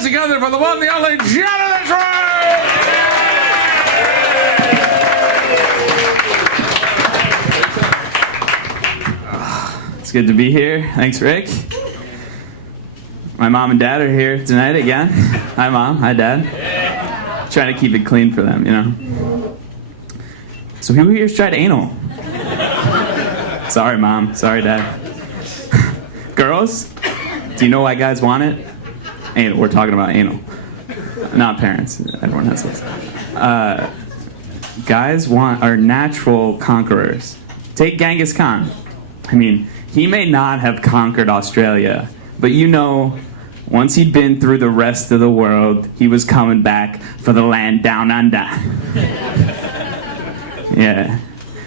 hands together for the one, the only Jonathan Schwartz! It's good to be here. Thanks, Rick. My mom and dad are here tonight again. Hi, Mom. Hi, Dad. Trying to keep it clean for them, you know. So who here's tried anal? Sorry, Mom. Sorry, Dad. Girls, do you know why guys want it? Anal. We're talking about anal. Not parents. Everyone has this. Guys are natural conquerors. Take Genghis Khan. I mean, he may not have conquered Australia, but you know, once he'd been through the rest of the world, he was coming back for the land down under. Yeah.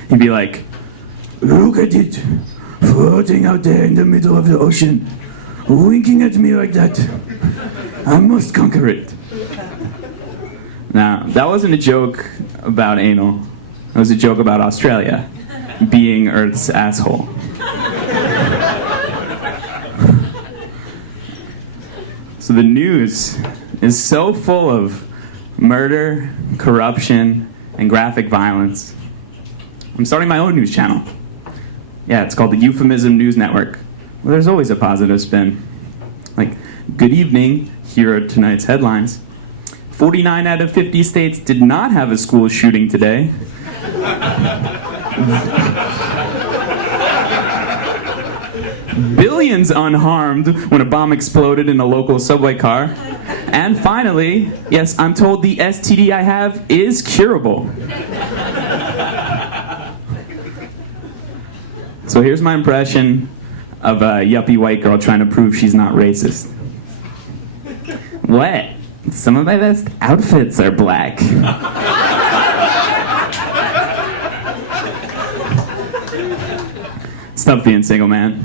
He'd be like, look at it, floating out there in the middle of the ocean, winking at me like that. I must conquer it. Now, that wasn't a joke about anal. It was a joke about Australia being Earth's asshole. So the news is so full of murder, corruption, and graphic violence. I'm starting my own news channel. Yeah, it's called the Euphemism News Network. Well, there's always a positive spin. Like, good evening, here are tonight's headlines. 49 out of 50 states did not have a school shooting today. Billions unharmed when a bomb exploded in a local subway car. And finally, yes, I'm told the STD I have is curable. So here's my impression of a yuppie white girl trying to prove she's not racist. What? Some of my best outfits are black. It's tough being single, man.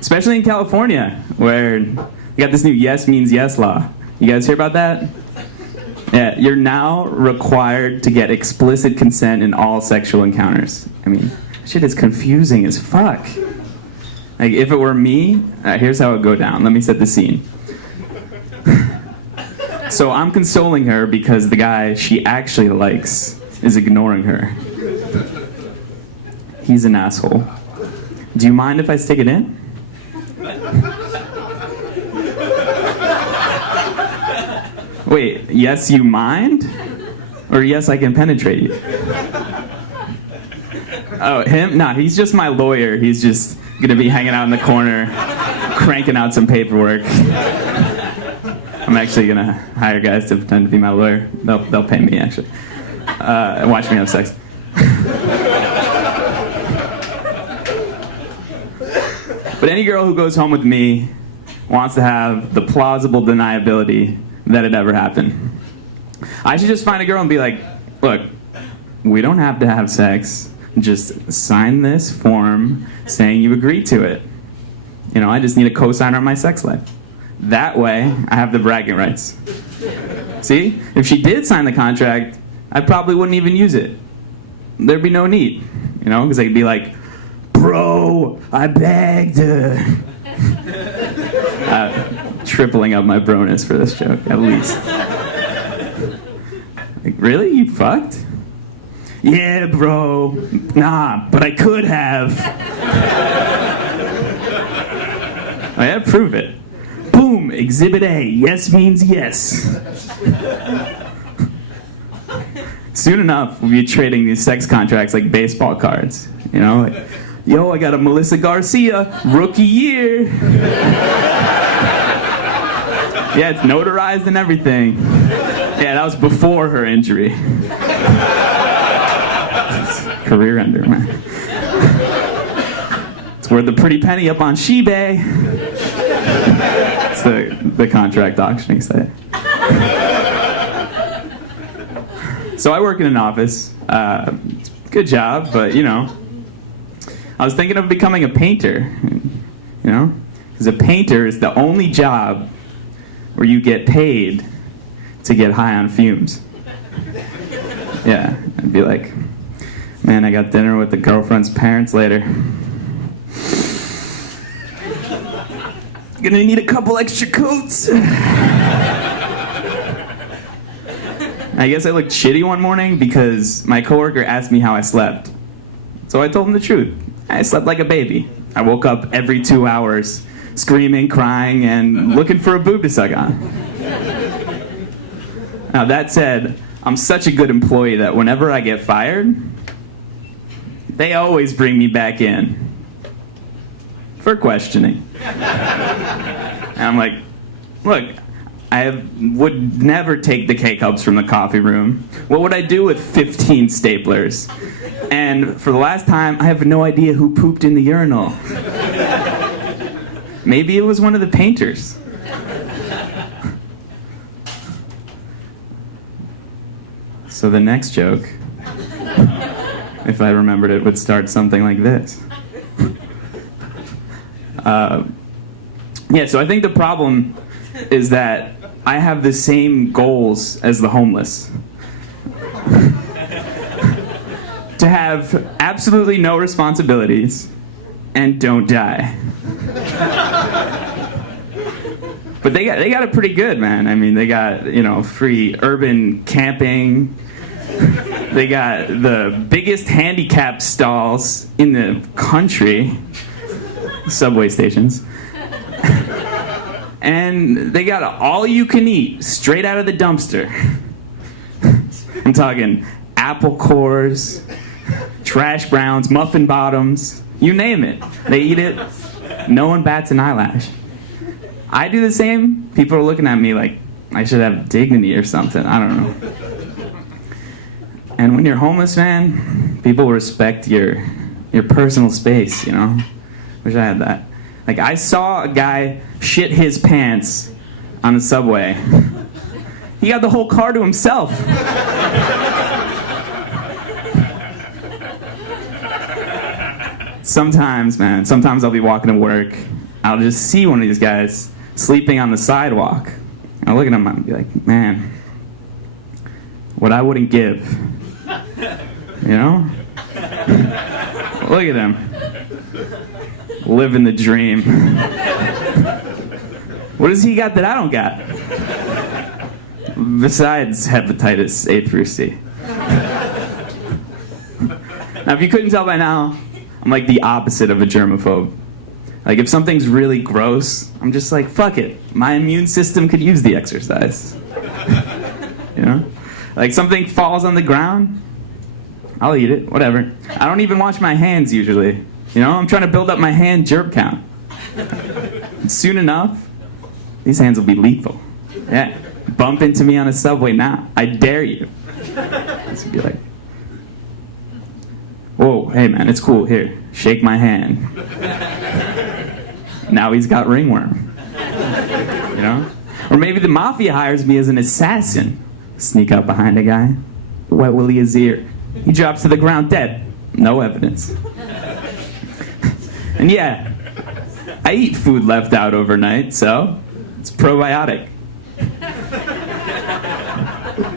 Especially in California, where you got this new yes means yes law. You guys hear about that? Yeah, you're now required to get explicit consent in all sexual encounters. I mean, shit is confusing as fuck. Like, if it were me, here's how it would go down. Let me set the scene. So I'm consoling her because the guy she actually likes is ignoring her. He's an asshole. Do you mind if I stick it in? Wait, yes you mind? Or yes I can penetrate you? Oh, him? Nah, he's just my lawyer. He's just gonna be hanging out in the corner, cranking out some paperwork. I'm actually gonna hire guys to pretend to be my lawyer. They'll pay me, actually. Watch me have sex. But any girl who goes home with me wants to have the plausible deniability that it ever happened. I should just find a girl and be like, look, we don't have to have sex. Just sign this form saying you agree to it. You know, I just need a cosigner on my sex life. That way, I have the bragging rights. See? If she did sign the contract, I probably wouldn't even use it. There'd be no need. You know, because I could be like, bro, I begged her. Tripling up my broness for this joke, at least. Like, really? You fucked? Yeah, bro. Nah, but I could have. Oh yeah, prove it. Boom, Exhibit A. Yes means yes. Soon enough, we'll be trading these sex contracts like baseball cards. You know, like, yo, I got a Melissa Garcia, rookie year. Yeah, it's notarized and everything. Yeah, that was before her injury. Career ender, man. It's worth a pretty penny up on Shebay. It's the contract auctioning site. So I work in an office. Good job, but you know, I was thinking of becoming a painter. You know, because a painter is the only job where you get paid to get high on fumes. Yeah, I'd be like, man, I got dinner with the girlfriend's parents later. Gonna need a couple extra coats. I guess I looked shitty one morning because my coworker asked me how I slept. So I told him the truth. I slept like a baby. I woke up every 2 hours, screaming, crying, and looking for a boob to suck on. Now that said, I'm such a good employee that whenever I get fired, they always bring me back in for questioning. And I'm like, look, would never take the K-cups from the coffee room. What would I do with 15 staplers? And for the last time, I have no idea who pooped in the urinal. Maybe it was one of the painters. So the next joke, if I remembered it, would start something like this. So I think the problem is that I have the same goals as the homeless. To have absolutely no responsibilities and don't die. But they got it pretty good, man. I mean, they got, free urban camping. They got the biggest handicap stalls in the country. Subway stations. And they got all you can eat straight out of the dumpster. I'm talking apple cores, trash browns, muffin bottoms, you name it. They eat it. No one bats an eyelash. I do the same. People are looking at me like I should have dignity or something. I don't know. And when you're homeless, man, people respect your personal space, Wish I had that. Like, I saw a guy shit his pants on the subway. He got the whole car to himself. Sometimes I'll be walking to work. I'll just see one of these guys sleeping on the sidewalk. I'll look at him and be like, man, what I wouldn't give. Look at him. Living the dream. What does he got that I don't got? Besides hepatitis A through C. Now, if you couldn't tell by now, I'm like the opposite of a germaphobe. Like, if something's really gross, I'm just like, fuck it. My immune system could use the exercise. Like, something falls on the ground, I'll eat it, whatever. I don't even wash my hands usually. I'm trying to build up my hand germ count. Soon enough, these hands will be lethal. Yeah, bump into me on a subway now. I dare you. Just be like, whoa, hey man, it's cool. Here, shake my hand. Now he's got ringworm. Or maybe the mafia hires me as an assassin. Sneak up behind a guy, wet willy his ear. He drops to the ground dead. No evidence. And yeah, I eat food left out overnight, so it's probiotic.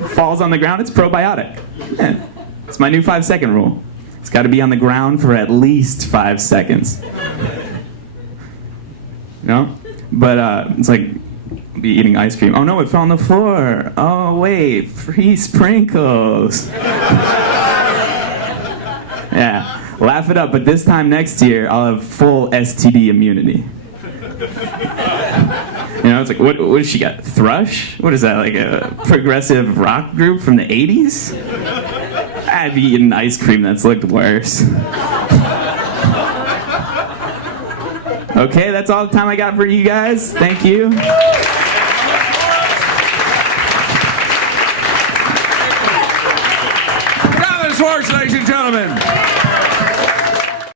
Falls on the ground, it's probiotic. Yeah, it's my new 5-second rule. It's got to be on the ground for at least 5 seconds. But it's like be eating ice cream. Oh no, it fell on the floor. Oh wait, free sprinkles. Yeah. Laugh it up, but this time next year, I'll have full STD immunity. It's like, what does she got? Thrush? What is that, like a progressive rock group from the 80s? I've eaten ice cream that's looked worse. Okay, that's all the time I got for you guys. Thank you. Schwartz, ladies and gentlemen.